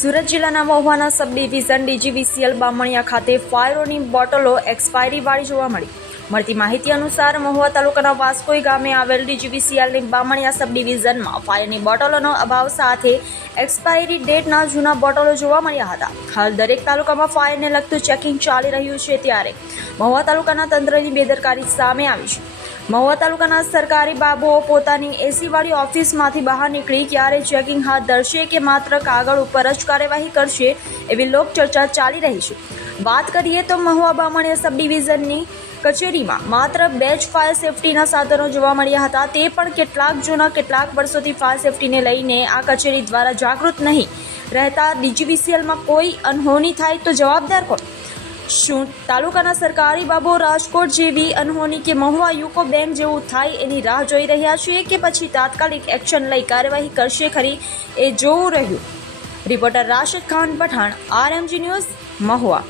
સુરત જિલ્લાના મહુવાના sub division DGVCL Bamaniya ખાતે ફાયરોની બોટલો એક્સપાયરીવાળી જોવા મળી. મળતી માહિતી અનુસાર મહુવા તાલુકાના વાસ્કોઈ ગામે આવેલ ડીજીવીસીએલની બામણિયા સબ ડિવિઝનમાં ફાયરની બોટલોનો અભાવ સાથે એક્સપાયરી ડેટના જૂના બોટલો જોવા મળ્યા હતા. હાલ દરેક તાલુકામાં ફાયરને લગતું ચેકિંગ ચાલી રહ્યું છે ત્યારે મહુવા તાલુકાના તંત્રની બેદરકારી સામે આવી છે. મહુવા તાલુકાના સરકારી બાબુઓ પોતાની એસીવાળી ઓફિસમાંથી બહાર નીકળી ક્યારે ચેકિંગ હાથ ધરશે કે માત્ર કાગળ ઉપર જ કાર્યવાહી કરશે એવી લોકચર્ચા ચાલી રહી છે. વાત કરીએ તો મહુવા બામણીયા સબ ડિવિઝનની કચેરીમાં માત્ર બે જ ફાયર સેફટીના સાધનો જોવા મળ્યા હતા. તે પણ કેટલાક જૂના કેટલાક વર્ષોથી ફાયર સેફટીને લઈને આ કચેરી દ્વારા જાગૃત નહીં. રહેતા ડીજીવીસીએલમાં કોઈ અનહોની થાય તો જવાબદાર કોણ? શું? તાલુકાના સરકારી બાબો રાજકોટ જેવી અનહોની કે મહુવા યુકો બેંક જેવું થાય એની રાહ જોઈ રહ્યા છીએ કે પછી તાત્કાલિક એક્શન લઈ કાર્યવાહી કરશે ખરી એ જોવું રહ્યું. Reporter Rashid Khan Pathan, RMG news, Mahuva.